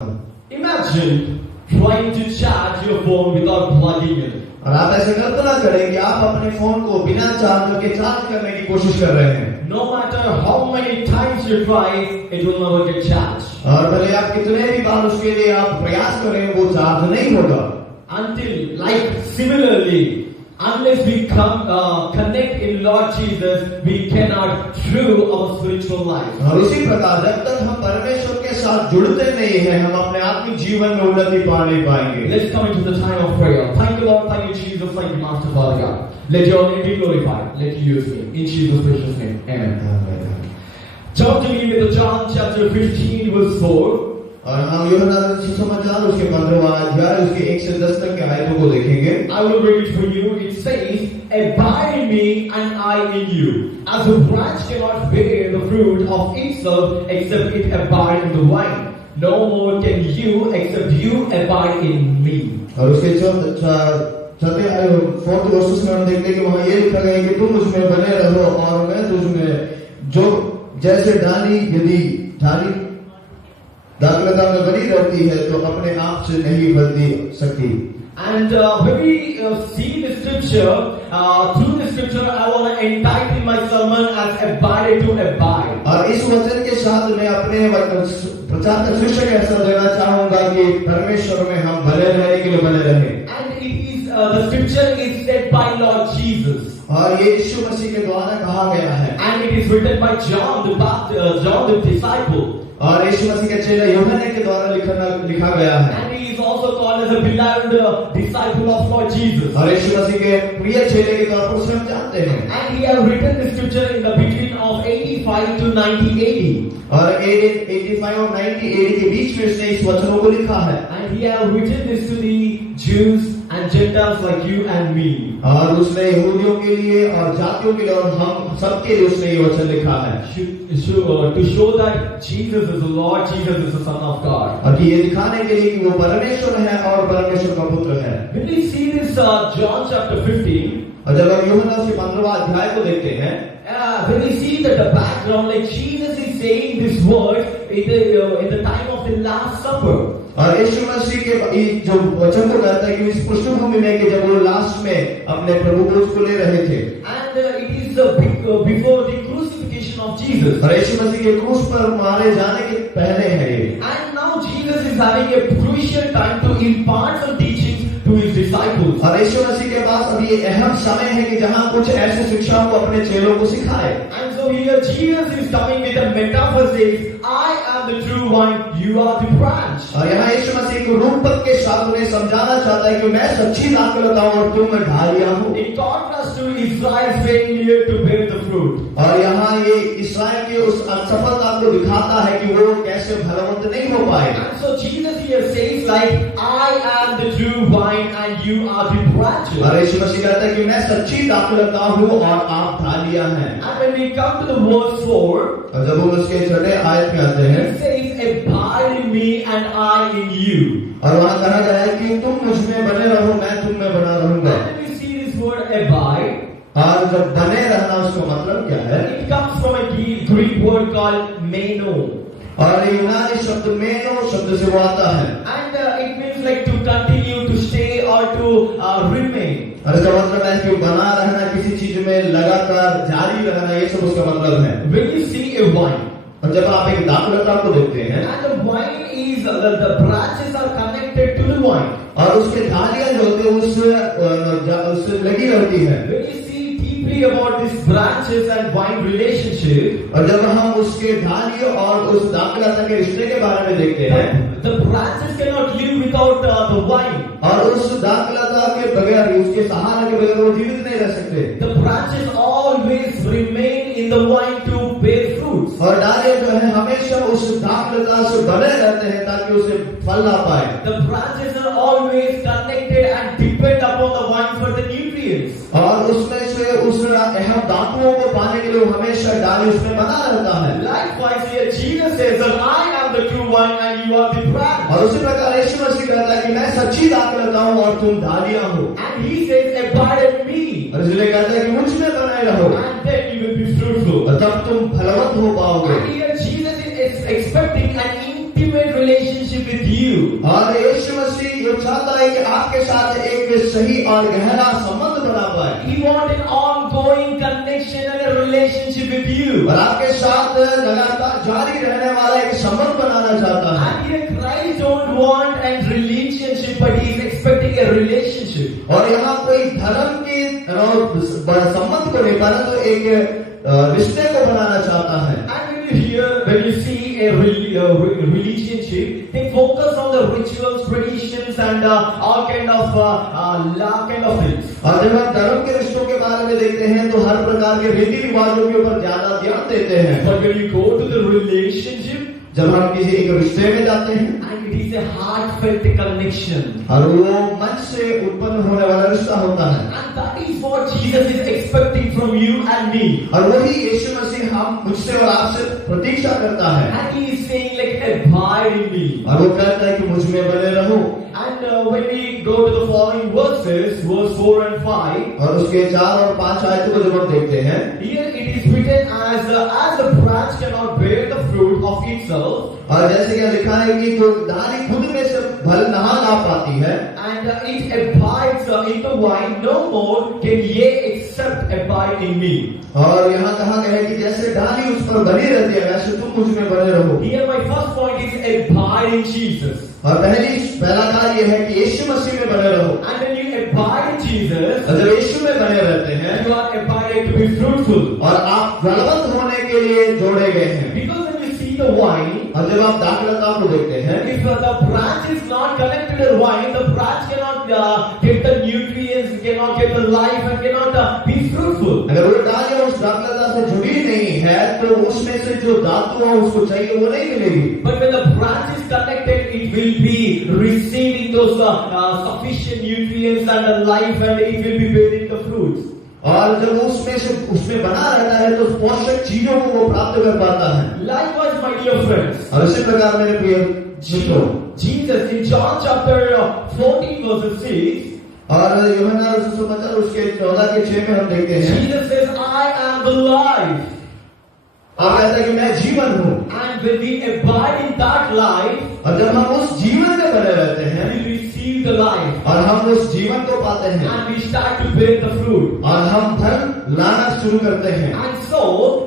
Imagine trying to charge your phone without plugging it. और आप ऐसे कल्पना करें कि आप अपने फोन को बिना चार्जर के चार्ज करने की कोशिश कर रहे हैं। No matter how many times you try, it will never get charged. और भले आप कितने भी बार उसके लिए आप प्रयास करें, वो चार्ज नहीं होगा। Until, like similarly, unless we connect in Lord Jesus, we cannot through our spiritual life. और उसी प्रकार जब तक हम परमेश्वर के साथ जुड़ते नहीं हैं, हम अपने आत्मिक जीवन में उन्नति पा नहीं पाएंगे। Let's come into the time of prayer. Thank you, Lord. Thank you, Jesus. Thank you, Master Father God. Let your name be glorified. Let you use me. In Jesus' precious name. Amen. Turn to me with John chapter 15, verse 4. और हम यूहन्ना सुसमाचार उसके 15वां अध्याय उसके 1 से 10 तक के आयतों को देखेंगे। I will read it for you. It says, "Abide in me and I in you. As a branch cannot bear the fruit of itself except it abide in the vine. No more can you except you abide in me." और उसके 4th वर्ष में हम देखते हैं कि वहाँ ये लिखा गया है कि तुम उसमें बने रहो और मैं तुझ में, जो जैसे डाली यदि डाली दाखलता में बनी रहती है तो अपने आप से नहीं फलती सकती। And when we see the scripture, through the scripture, I want to entitle my sermon as "Abide to Abide." और इस वचन के साथ मैं अपने प्रचार का शीर्षक ऐसा देना चाहूंगा कि परमेश्वर में हम बने रहने के लिए बने रहें। And it is the scripture is said by Lord Jesus. और ये यीशु मसीह के द्वारा कहा गया है। And it is written by John the disciple. और यीशु मसीह के चेला यूहन्ना के द्वारा लिखा गया है। And he is also called as a beloved disciple of Lord Jesus. और यीशु मसीह के प्रिय चेले के तौर पर उसे हम जानते हैं। And he has written the scripture in the between of 85 to 90 AD. और 85 और 90 AD के बीच में उसने इस वचनों को लिखा है। And he has written this to the Jews and Gentiles like you and me. और उसने यहूदियों के लिए और जातियों के लिए और हम सबके लिए उसने ये वचन लिखा है। To show that Jesus is the Lord, Jesus is the Son of God. और ये दिखाने के लिए कि वो परमेश्वर है और परमेश्वर का पुत्र है। When we see this John chapter 15, और जब हम यूहन्ना के 15वां अध्याय को देखते हैं, when we see that the background, like Jesus is saying this word in the time of the Last Supper. और यीशु मसीह के जो वचन को कहता है कि इस पृष्ठभूमि में कि जब वो लास्ट में अपने प्रभु भोज को ले रहे थे। And it is before the crucifixion of Jesus. और यीशु मसीह के क्रूस पर मारे जाने के पहले है ये। And now Jesus is having a crucial time to impart some teachings to his disciples. और यीशु मसीह के पास अभी ये अहम समय है कि जहाँ कुछ ऐसी शिक्षाओं को अपने चेलों को सिखाए। And so here Jesus is coming with a metaphor says, "I am the true vine, you are the branch." और यहाँ यीशु मसीह को रूपक के साथ उन्हें समझाना चाहता है कि मैं सच्ची दाखलता हूँ और तुम ढालियां हो। In contrast to Israel's failure to bear the fruit. और यहाँ ये इस्राएल की उस असफलता को दिखाता है कि वो कैसे फलवंत नहीं हो पाए। And so Jesus here says like, "I am the true vine and you are the branches." और यीशु मसीह कहता है कि मैं सच्ची दाखलता हूँ और आप ढालियां हैं। And when we come to the verse 4, और जब हम उसके 6ठे आयत में आते हैं, it says, "Abide in me and I in you." और वहाँ कहा गया है कि तुम मुझ में बने रहो, मैं तुम में बना रहूंगा। And when we see this word abide, और जब बने रहना उसका मतलब क्या है? it comes from a Greek word called meno. और यूनानी शब्द मेनो शब्द से वो आता है। And it means like to continue, to stay or to remain. और इसका मतलब है कि बना रहना, किसी चीज में लगातार जारी रहना, ये सब उसका मतलब है। When you see a vine, और जब आप एक दाखलता को देखते हैं, and the vine is the branches are connected to the vine. और उसके ढालियां जो होती है उससे लगी रहती है। When you see deeply about these branches and vine relationship, और जब हम उसके ढालियों और उस दाखलता के रिश्ते के बारे में देखते हैं, the branches cannot live without the vine. और उस दाखलता के बगैर, उसके सहारा के बगैर वो जीवित नहीं रह सकते। The branches always remain in the vine to bear fruits. और डालियां जो है हमेशा उस दाखलता से बने रहते हैं ताकि उसे फल ला पाए। The branches are always connected and depend upon the vine for the nutrients. और उसमें से उस अहम धातुओं को पाने के लिए हमेशा डाली उसमें बना रहता है। Likewise here Jesus says that I am the true vine and you are the branch. और उसी प्रकार यीशु मसीह कहता है कि मैं सच्ची दाखलता हूँ और तुम डालियां हो। And he says abide in me. और इसलिए कहता है कि मुझ में बने रहो, And then you will be fruitful. और तब तुम फलवंत हो पाओगे। And here Jesus is expecting an intimate intimate relationship with you. और यीशु मसीह ये चाहता है कि आपके साथ एक सही और गहरा संबंध बना पाए। He wants an ongoing connection and a relationship with you. और आपके साथ लगातार जारी रहने वाला एक संबंध बनाना चाहता है। And here Christ don't want a relationship, but he is expecting a relationship. और यहाँ कोई धर्म की संबंध को नहीं बना तो एक रिश्ते को बनाना चाहता है। And when you see a relationship, they focus on the rituals, traditions, and all kind of things. और जब हम धर्म के रिश्तों के बारे में देखते हैं तो हर प्रकार के रीति रिवाजों के ऊपर ज्यादा ध्यान देते हैं। But when you go to the relationship, जब हम किसी एक रिश्ते में जाते हैं, and it is a heartfelt connection, और वो मन से उत्पन्न होने वाला रिश्ता होता है। and that is what Jesus is expecting from you and me. और वही यीशु मसीह हम मुझसे और आपसे प्रतीक्षा करता है। And he is saying like, abide in me. और वो कहता है कि मुझ में बने रहो। And when we go to the following verses, verse 4 and 5, और उसके 4 और 5 आयतों को जब हम देखते हैं, here it is written as the branch cannot bear the fruit of itself, और जैसे कि लिखा है कि जो डाली खुद में से फल नहा ला पाती है, and it abides in the vine, no more can ye except abide in me. और यहाँ कहा गया है कि जैसे डाली उस पर बनी रहती है वैसे तुम मुझ में बने रहो। Here my first point is abide in Jesus. और पहला कार्य यह है कि यीशु मसीह में बने रहो। And when you abide in Jesus, और जब यीशु में बने रहते हैं, you are abided to be fruitful. और आप फलवंत होने के लिए जोड़े गए हैं। Because when you see the vine, और जब आप दाखलता को देखते हैं, if the branch is not connected to the vine, the branch cannot get the nutrients, cannot get the life, and cannot be fruitful. अगर वो डालियां उस दाखलता से जुड़ी नहीं है तो उसमें से जो धातु है उसको चाहिए वो नहीं मिलेगी। But when the branch is connected, it will be receiving those sufficient nutrients and the life, and it will be bearing the fruits. और जब उसमें बना रहता है तो पोषक चीजों को वो प्राप्त कर पाता है। Likewise, my dear friends, और इसी प्रकार मेरे प्रिय मित्रों, Jesus in John chapter 14 verse 6, और यूहन्ना सुसमाचार उसके 14 के 6 में हम देखते हैं, Jesus says, I am the life. आप कहते हैं कि मैं जीवन हूँ। And when we abide in that life, और जब हम उस जीवन में बने रहते हैं, we receive the life, और हम उस जीवन को पाते हैं, and we start to bear the fruit. और हम धर्म लाना शुरू करते हैं। And so,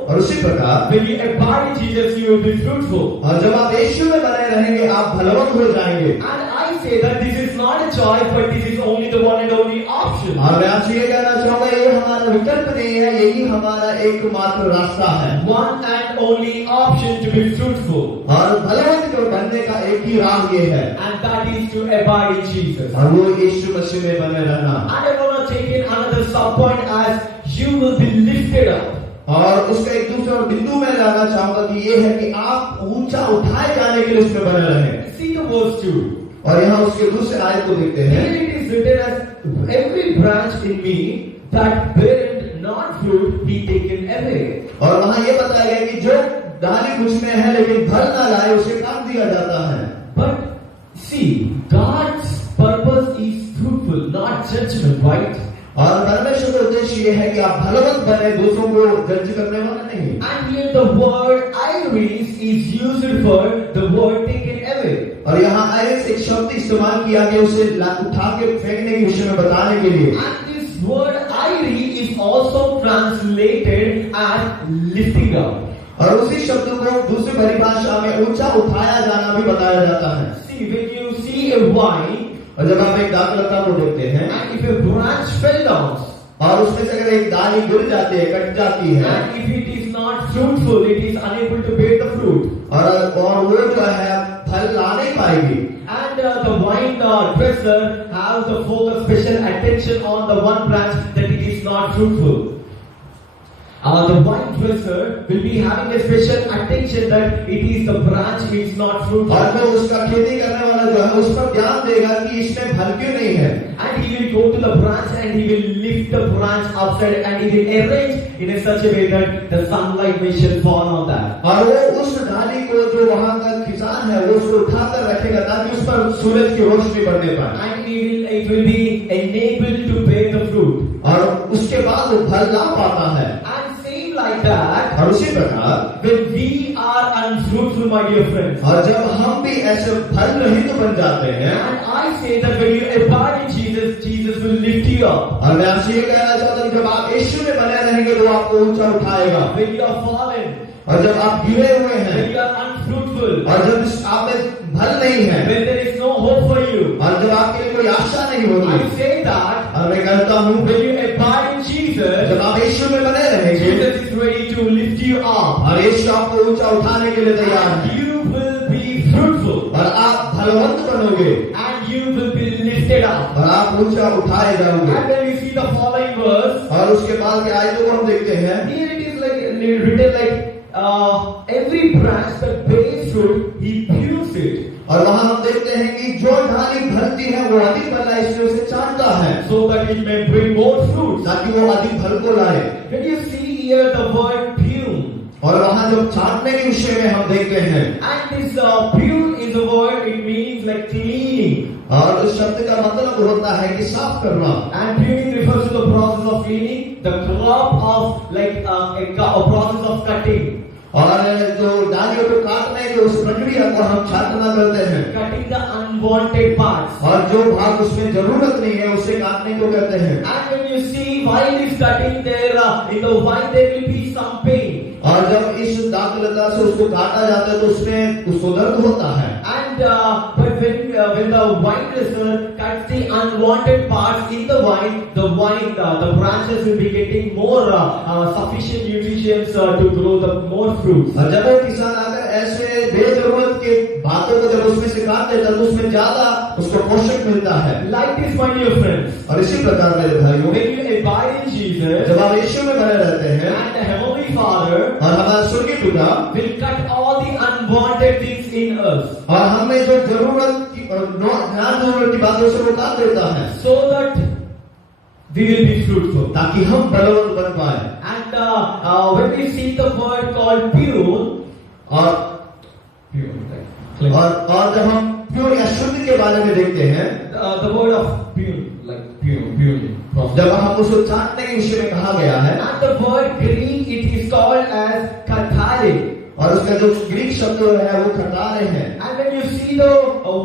और उसी प्रकार when you abide in Jesus, you will be fruitful. और जब आप यीशु में बने रहेंगे आप फलवंत हो जाएंगे। And I say that this is not a choice, but this is only the one and only option. और मैं आपसे ये कहना चाहूंगा ये हमारा विकल्प नहीं है, यही हमारा एकमात्र रास्ता है। One and only option to be fruitful. और फलवंत बनने का एक ही राह ये है, And that is to abide in Jesus. और वो यीशु मसीह में बने रहना। And I want to take in another sub point as you will be lifted up. और उसका एक दूसरे और बिंदु में लाना चाहूंगा कि ये है कि आप ऊंचा उठाए जाने के लिए उसमें बने रहें। See the verse 2. और यहाँ उसके दूसरे आयत को देखते हैं। Here it is written as every branch in me that beareth not fruit be taken away. और वहाँ ये बताया गया कि जो डाली मुझ में है लेकिन फल ना लाए उसे काट दिया जाता है। But see, God's purpose is fruitful, not judgment, right? और परमेश्वर का उद्देश्य ये है कि आप फलवंत बने, दूसरों को जज करने वाला नहीं। And here the word iris is used for the word taken away. और यहाँ आयरिस एक शब्द इस्तेमाल किया गया उसे उठा के फेंकने के विषय में बताने के लिए। And this word iris is also translated as lifting up. और उसी शब्द को दूसरी परिभाषा में ऊंचा उठाया जाना भी बताया जाता है। See, when you see a vine, और जब आप एक दाखलता को देखते हैं, and if a branch fell down, और उसमें से अगर एक डाली गिर जाती है, कट जाती है, and if it is not fruitful, it is unable to bear the fruit. और वो जो है फल ला नहीं पाएगी। And the vine dresser has the focus special attention on the one branch that it is not fruitful. The vine dresser will be having a special attention that it is the branch which is not fruitful. और वो उसका खेती करने वाला जो है उस पर ध्यान देगा कि इसमें फल क्यों नहीं है। And he will go to the branch and he will lift the branch upside and he will arrange in a such a way that the sunlight may shall fall on that. और वो उस डाली को जो वहाँ का किसान है वो उसको उठाकर रखेगा ताकि उस पर सूरज की रोशनी पड़ने पाए। And it will be enabled to bear the fruit. और उसके बाद वो फल ला पाता है। And same like that, that, और उसी प्रकार when we are unfruitful, my dear friends, और जब हम भी ऐसे फल रहित बन जाते हैं, and I say that when you abide in Jesus, Jesus will lift you up. और मैं आपसे ये कहना चाहता हूँ जब आप यीशु में बने रहेंगे तो आपको ऊंचा उठाएगा। When you are fallen, और जब आप गिरे हुए हैं, when you are unfruitful, और जब आप में फल नहीं है, when there is no hope for you, और जब आपके लिए कोई आशा नहीं होगी, I say that और मैं कहता हूँ when you abide in Jesus, जब आप यीशु में बने रहेंगे, Jesus is ready to lift you up. और यीशु आपको ऊंचा उठाने के लिए तैयार है, You will be fruitful, और आप फलवंत बनोगे, and you will be lifted up. और आप ऊंचा उठाए जाओगे। And when we see the following verse, और उसके बाद के आयतों को हम देखते हैं, here it is like written like every branch that bears fruit, he prunes it, और वहां हम देखते हैं कि जो डाली भरती है वो अधिक फल इसलिए उसे चाटता है so that it may bring more fruit. ताकि वो अधिक फल को लाए। When you see here the word prune, और वहां जब चाटने के विषय में हम देखते हैं, and this prune is a word, it means like cleaning. और उस शब्द का मतलब होता है कि साफ करना। And pruning refers to the process of cleaning, the crop of like a process of cutting. और जो डालियों को काटने के उस प्रक्रिया को हम छाटना करते हैं, Cutting the unwanted parts. और जो भाग उसमें जरूरत नहीं है उसे काटने को कहते हैं। And when you see while it's cutting there, in the vine there will be some pain. और जब इस दाखलता से उसको काटा जाता है तो उसमें उसको दर्द होता है। And but when the vine dresser cuts the unwanted parts in the vine, the branches will be getting more sufficient nutrients to grow the more fruits. और जब वो किसान अगर ऐसे बेजरूरत के बातों को जब उसमें से काट देता है तो उसमें ज्यादा उसको पोषक मिलता है। Like this, my dear friends, और इसी प्रकार मेरे भाइयों, when you abide in Jesus, जब आप यीशु में बने रहते हैं, and the Heavenly Father और हमारा स्वर्गीय पिता will cut all the unwanted things in us, और हमें जो जरूरत की जरूरत की बातों से वो काट देता है, so that we will be fruitful. ताकि हम बलवान बन पाए। And when we see the word called pure, और जब हम प्योर या शुद्ध के बारे में देखते हैं, the word of pure, like pure. जब हम उसे चाटने के विषय में कहा गया है, And the word Greek, it is called as kathartic. और उसका जो ग्रीक शब्द है वो खटारे हैं। And when you see the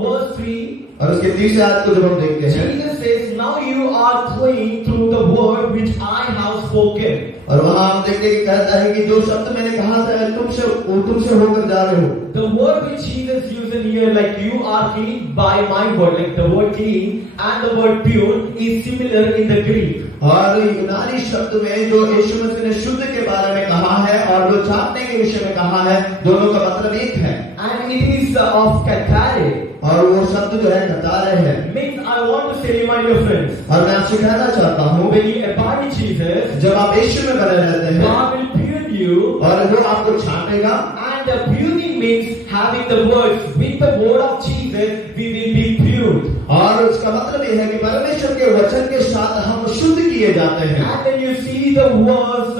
verse 3, और उसके तीसरे आयत को जब हम देखते हैं, Jesus says, now you are clean through the word which I have spoken. और वहां हम देखते हैं कि कहता है कि जो शब्द मैंने कहा था तुमसे होकर जा रहे हो। The word which Jesus used in here, like you are clean by my word, like the word clean and the word pure is similar in the Greek. और यूनानी शब्द में जो यीशु मसीह ने शुद्ध के बारे में कहा है और जो चाटने के विषय में कहा है, दोनों का मतलब एक है। And it is of kathartic. और वो शब्द जो है कतारे है। Means I want to say, my dear friends, और मैं आपसे कहना चाहता हूँ, when you abide in Jesus, जब आप यीशु में बने रहते हैं, God will prune you, और वो आपको छाटेगा। and the pruning means having the words with the word of Jesus, we will be pruned. और उसका मतलब यह है कि परमेश्वर के वचन के साथ हम शुद्ध किए जाते हैं। And when you see the verse,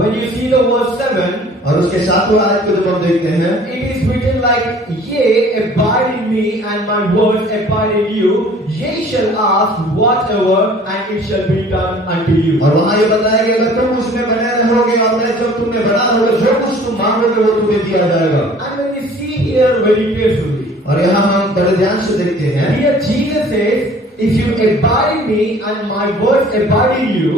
when you see the verse 7, और उसके सातवें आयत को जब हम देखते हैं, it is written like, Yea, abide in me, and my words abide in you. Ye shall ask whatever, and it shall be done unto you. और वहाँ ये बताया कि अगर तुम उसमें बने रहोगे और मैं जब तुमने बना होगा, जो कुछ तुम मांगोगे वो तुम्हें दिया जाएगा। And when we see here very carefully, और यहाँ हम बड़े ध्यान से देखते हैं, here Jesus says, if you abide in me and my words abide in you,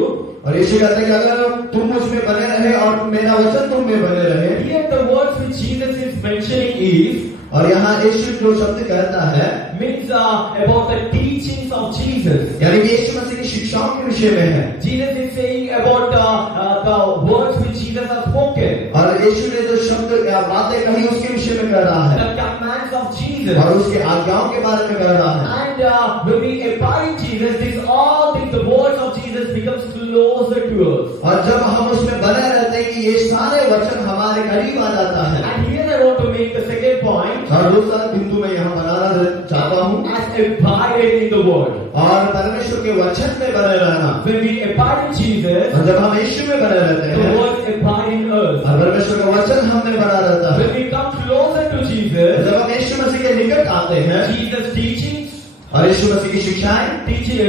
और यीशु कहते हैं कि अगर तुम उसमें बने रहे और मेरा वचन तुम में बने रहे। here the words which Jesus is mentioning is, और यहाँ यीशु जो शब्द कहता है, means about the teachings of Jesus. यानी कि यीशु मसीह की शिक्षाओं के विषय में है। Jesus is saying about the words which Jesus has spoken, और यीशु ने जो शब्द या बातें कही उसके विषय में कह रहा है, the commands of Jesus. और उसके आज्ञाओं के बारे में कह रहा है। And when we abide in Jesus, these all things, the words of Jesus becomes closer to us. और जब हम उसमें बने रहते हैं कि ये सारे वचन हमारे करीब आ जाता है। And here I want to make the second point, और दूसरा बिंदु मैं यहाँ बनाना चाहता हूँ, as abided in the word. और परमेश्वर के वचन में बने रहना। When we abide in Jesus, और जब हम यीशु में बने रहते the हैं, words abide in us. और परमेश्वर का वचन हम में बना रहता है। When we come closer to Jesus, जब हम यीशु मसीह के निकट आते हैं, Jesus' teachings, और यीशु मसीह की शिक्षाएं,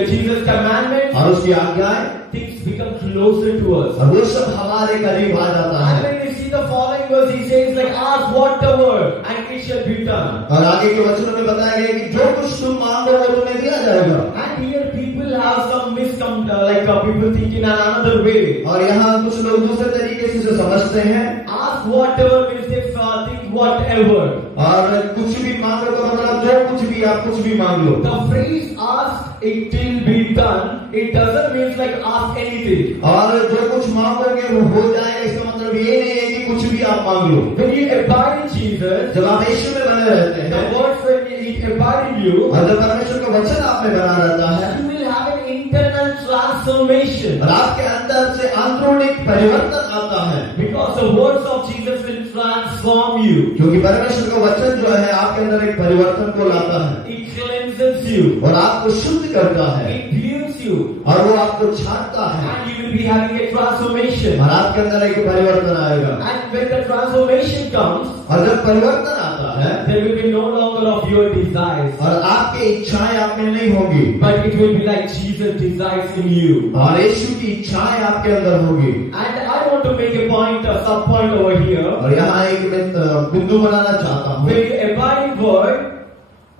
Jesus' commandments, और उसकी आज्ञाएं, things become closer to us. और वो सब हमारे करीब आ जाता And है। when you see the following verse, he says like, ask whatever and it shall be done. और आगे के वचनों में बताया गया कि जो कुछ तुम मांगो वो तुम्हें दिया जाएगा। And here people have some people think in another way. और यहाँ कुछ लोग दूसरे तरीके से इसे समझते हैं। Ask whatever means they think whatever. और कुछ भी मांगो का मतलब जो कुछ भी, आप कुछ भी मांग लो। The phrase ask it will be done, it doesn't mean like ask anything. और जो कुछ मांगोगे वो हो जाएगा, इसका मतलब ये नहीं है कि कुछ भी आप मांग लो। When you abide in Jesus, जब आप यीशु में बने रहते the हैं words when it abide in you, और जब परमेश्वर का वचन आप में बना रहता है you will have an internal transformation. और आपके अंदर से आंतरिक परिवर्तन आता है, Because the words of Jesus will transform you. क्योंकि परमेश्वर का वचन जो है आपके अंदर एक परिवर्तन को लाता है It cleanses you. और आपको शुद्ध करता है It builds you. और वो आपको छांटता है And you will be having a transformation. और आपके अंदर एक परिवर्तन आएगा। And when the transformation comes, और जब परिवर्तन आता है there will be no longer of your desires, और आपकी इच्छाएं आप में नहीं होगी, but it will be like Jesus desires in you. और यीशु की इच्छाएं आपके अंदर होगी। And I want to make a point, a sub point over here. और यहाँ एक मैं बिंदु बनाना चाहता हूँ। When you abide in word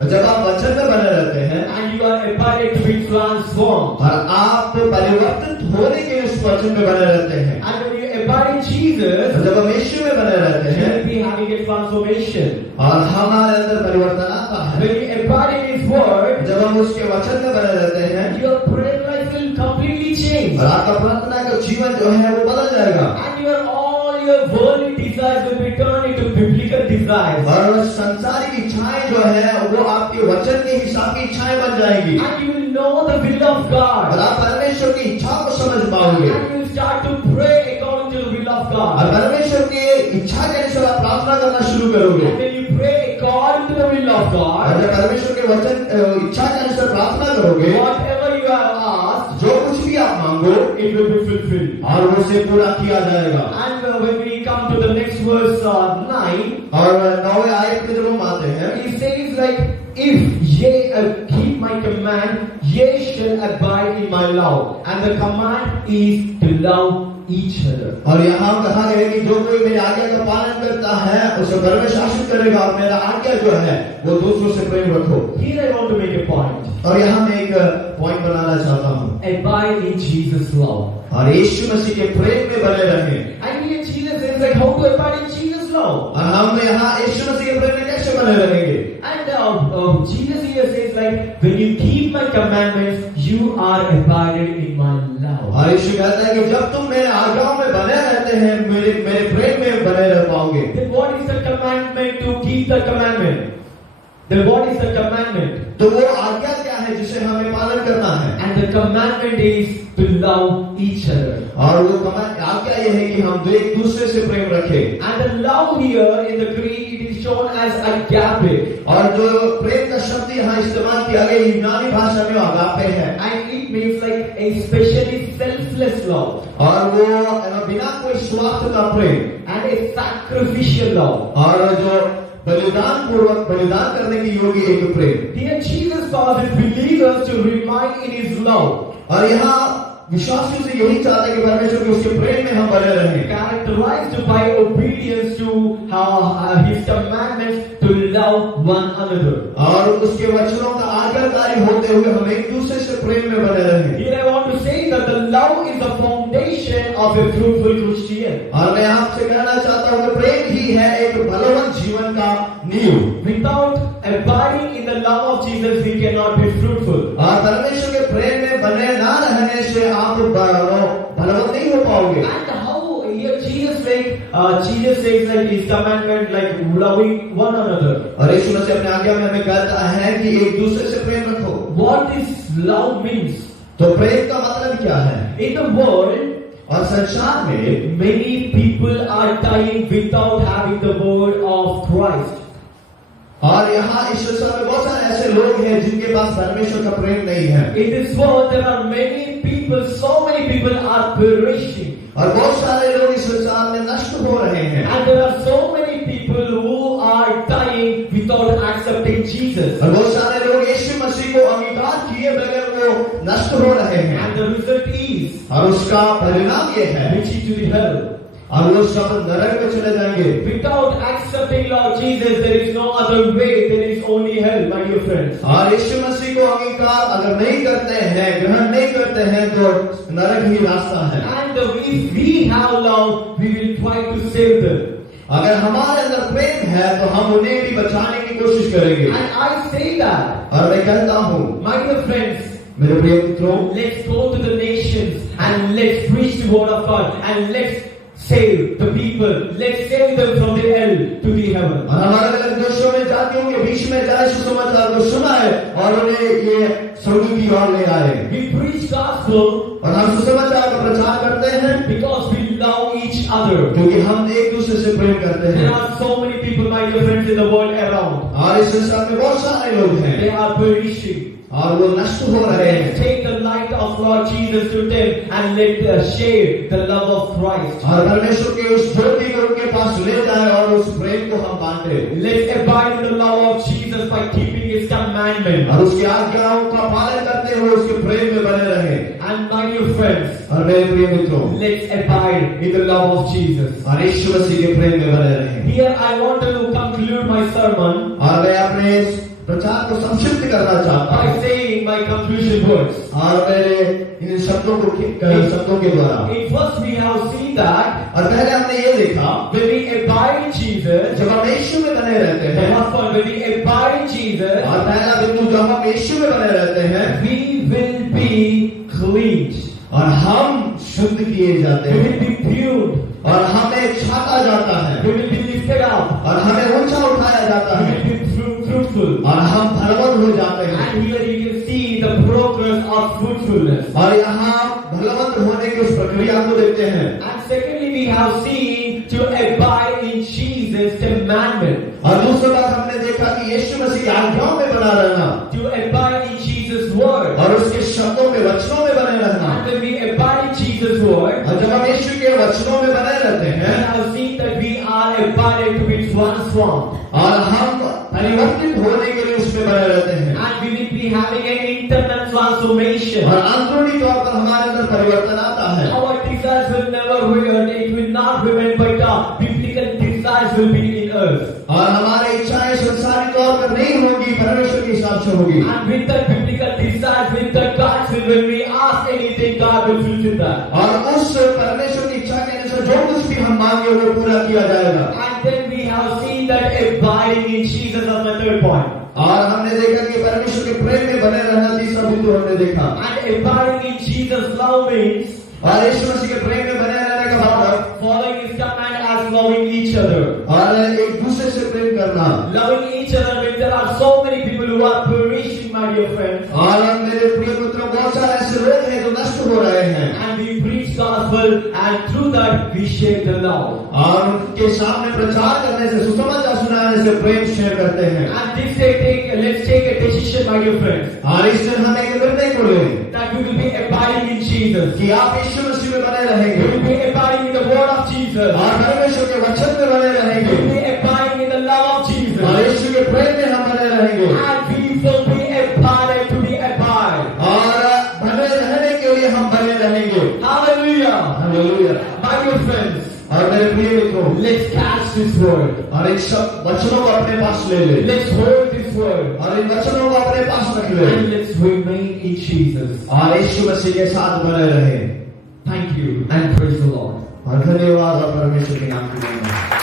जब आप वचन में बने रहते हैं and you are abided to be transformed, और आप परिवर्तित होने के उस वचन में बने रहते हैं, and when you abide in Jesus, और जब हम यीशु में बने रहते you हैं will be having a transformation. और हमारे अंदर परिवर्तन आता है, When you abide in His word, जब हम उसके वचन में बने रहते हैं your prayer life will completely change. और आपका प्रार्थना का जीवन जो है वो बदल जाएगा And all your worldly desires will be turned into biblical desires. और संसारिक इच्छाएं जो है वो आपके वचन के हिसाब की इच्छाएं बन जाएंगी And you will know the will of और God. आप परमेश्वर की इच्छा को समझ पाओगे And you will start to pray according to the will of और God. परमेश्वर की इच्छा के अनुसार आप प्रार्थना करना शुरू करोगे And when you pray according to the will of और God, जब परमेश्वर के वचन इच्छा के अनुसार प्रार्थना करोगे whatever you have asked, जो कुछ भी आप मांगो it will be fulfilled. और उसे पूरा किया जाएगा। And when we come to the next verse 9, और 9वें आयत में जब हम आते हैं he says like, if ye keep my command, ye shall abide in my love. And the command is to love each other. और यहाँ कहा गया है कि जो कोई मेरी आज्ञा का पालन करता है उसे घर में शासित करेगा और मेरा आज्ञा जो है वो दूसरों से प्रेम रखो। Here I want to make a point. और यहाँ मैं एक पॉइंट बनाना चाहता हूँ Abide in Jesus' love. और यीशु मसीह के प्रेम में बने रहें। And here Jesus says like, how to abide in Jesus' love. और हम यहाँ यीशु मसीह के प्रेम में कैसे बने रहेंगे? And Jesus here says like, when you keep my commandments, you are abided in my love. और यीशु कहता है कि जब तुम मेरे आज्ञाओं में बने रहते हैं मेरे प्रेम में बने रह पाओगे। Then what is the commandment to keep the commandment? Then what is the commandment? तो वो आज्ञा क्या है जिसे हमें पालन करना है? And the commandment is to love each other. और वो आज्ञा ये है कि हम एक दूसरे से प्रेम रखें। And the love here in the Greek, it is shown as agape. और जो प्रेम का शब्द यहाँ इस्तेमाल किया गया यूनानी भाषा में अगापे है। And it means like a specially selfless love. और वो बिना कोई स्वार्थ का प्रेम And a sacrificial love. और जो बलिदान पूर्वक बलिदान करने की योग्य एक प्रेम। Here Jesus causes believers to remain in His love. और यहाँ विश्वासियों से यही चाहता है कि परमेश्वर के उसके प्रेम में हम बने रहें। Characterized by obedience to His commandments to love one another. और उसके वचनों का आज्ञाकारी होते हुए हम एक दूसरे से प्रेम में बने रहें। Here I want to say that the love is the foundation of a fruitful Christian. और मैं आपसे कहना चाहता हूँ कि प्रेम ही है एक बलवान जीवन का नींव। Without abiding in the love of Jesus, we cannot be fruitful. और परमेश्वर के प्रेम में बने ना रहने से आप बलवान नहीं हो पाओगे। And how here Jesus says like His commandment like loving one another. और यीशु मसीह अपने आज्ञा में हमें कहता है कि एक दूसरे से प्रेम रखो। What this love means? तो प्रेम का मतलब क्या है? In the world, और संसार में many people are dying without having the word of Christ. और यहाँ इस संसार में बहुत सारे ऐसे लोग हैं जिनके पास परमेश्वर का प्रेम नहीं है। In this world, there are many people, so many people are perishing. और बहुत सारे लोग इस संसार में नष्ट हो रहे हैं। And there are so many people who are dying without accepting Jesus. और बहुत सारे लोग यीशु मसीह को अंगीकार किए बगैर वो नष्ट हो रहे हैं। And the result is cease, और उसका परिणाम ये है which is to the hell. और वो सब नरक में चले जाएंगे। Without accepting Lord Jesus, there is no other way. There is only hell, my dear friends. और यीशु मसीह को अंगीकार अगर नहीं करते हैं, ग्रहण नहीं करते हैं, तो नरक ही रास्ता है। And if we have love, we will try to save them. अगर हमारे अंदर प्रेम है तो हम उन्हें भी बचाने की कोशिश करेंगे। And I say that, और मैं कहता हूँ my dear friends, मेरे प्रिय मित्रों, let's go to the nations and let's preach the word of God and let's save the people. Let's save them from the hell to the heaven. और हमारे अलग देशों में जातियों के बीच में जाए सुसमाचार को सुनाए और उन्हें ये स्वर्ग की ओर ले आए। We preach gospel और हम सुसमाचार का प्रचार करते हैं because we love each other. क्योंकि हम एक दूसरे से प्रेम करते There हैं। are so many people, my dear friends, in the world around. और इस संसार में बहुत सारे लोग हैं They are perishing. और वो नष्ट हो रहे Let's हैं। take the light of Lord Jesus to them and let us share the love of Christ. और परमेश्वर के उस ज्योति को उनके पास ले जाए और उस प्रेम को हम बांटे। Let's abide in the love of Jesus by keeping His commandment. और उसकी आज्ञाओं का पालन करते हुए उसके प्रेम में बने रहे। And my dear friends, और मेरे प्रिय मित्रों, let's abide in the love of Jesus. और यीशु मसीह के प्रेम में बने रहे। Here I want to conclude my sermon और मैं अपने इस प्रचार को संक्षिप्त करना चाहता by हूँ saying my conclusion words. और मेरे इन शब्दों के द्वारा। In first we have seen that और पहले हमने ये देखा when we abide in Jesus, जब हम यीशु में बने रहते the हैं, first one, when we abide in Jesus, और पहला बिंदु जब हम यीशु में बने रहते हैं we will be cleansed. और हम शुद्ध किए जाते We हैं will be pure. और हमें छाता जाता है We will be lifted up. और हमें ऊंचा उठाया जाता We है will be fruitful. और हम फलवंत हो जाते हैं। And here you can see the progress of fruitfulness. और यहाँ फलवंत होने की उस प्रक्रिया को देखते हैं। And secondly, we have seen to abide in Jesus' commandment. और दूसरी बात हमने देखा कि यीशु मसीह की आज्ञाओं में बना रहना To abide in Jesus' word. और उसके शब्दों में वचनों में बने रहना। And when we abide in Jesus' word, और जब हम यीशु के वचनों में बने रहते we हैं have seen that we are abided to be transformed. और हम परिवर्तित होने के लिए उसमें बने रहते हैं And we will be having an internal transformation. और अंदरूनी तौर पर हमारे अंदर परिवर्तन आता है। Our desires will never remain, it will not remain, but biblical desires will be in us. और हमारी इच्छाएं संसारी तौर पर नहीं होगी, परमेश्वर के हिसाब से होगी। And with the biblical desires, with the God's will, when we ask anything, God will fulfill that. और उस परमेश्वर की इच्छा के अनुसार जो कुछ भी हम मांगे वो पूरा किया जाएगा। And then we have seen that abiding in Jesus as the third point. और हमने देखा कि परमेश्वर के प्रेम में बने रहना तीसरा बिंदु हमने देखा। And abiding in Jesus' love means और यीशु मसीह के प्रेम में बने रहने का मतलब following His command as loving each other. और एक दूसरे से प्रेम करना। Loving each other means there are so many people who are perishing, my dear friends. और मेरे प्रिय मित्रों, बहुत सारे ऐसे लोग हैं जो नष्ट हो रहे हैं And we preach gospel, and through that we share the love. और उनके सामने प्रचार करने से, सुसमाचार सुनाने से प्रेम शेयर करते हैं। And this day, let's take a decision, my dear friends, और इस दिन हम एक निर्णय को लें that we will be abiding in Jesus. कि आप यीशु मसीह में बने We रहेंगे will be abiding in the word of Jesus. और परमेश्वर के वचन में बने We will रहेंगे be abiding in the love of और Jesus. यीशु के प्रेम में हम बने रहेंगे And we will be abided to be abide. और बने रहने के लिए हम बने रहेंगे। Hallelujah. Hallelujah. My dear friends, और मेरे प्रिय मित्रों, let's catch this word. और इन सब वचनों को अपने पास ले ले Let's hold this word. और इन वचनों को अपने पास रख ले And let's remain in Jesus. और यीशु मसीह के साथ बने रहे। Thank you and praise the Lord. और धन्यवाद और परमेश्वर के नाम के लिए।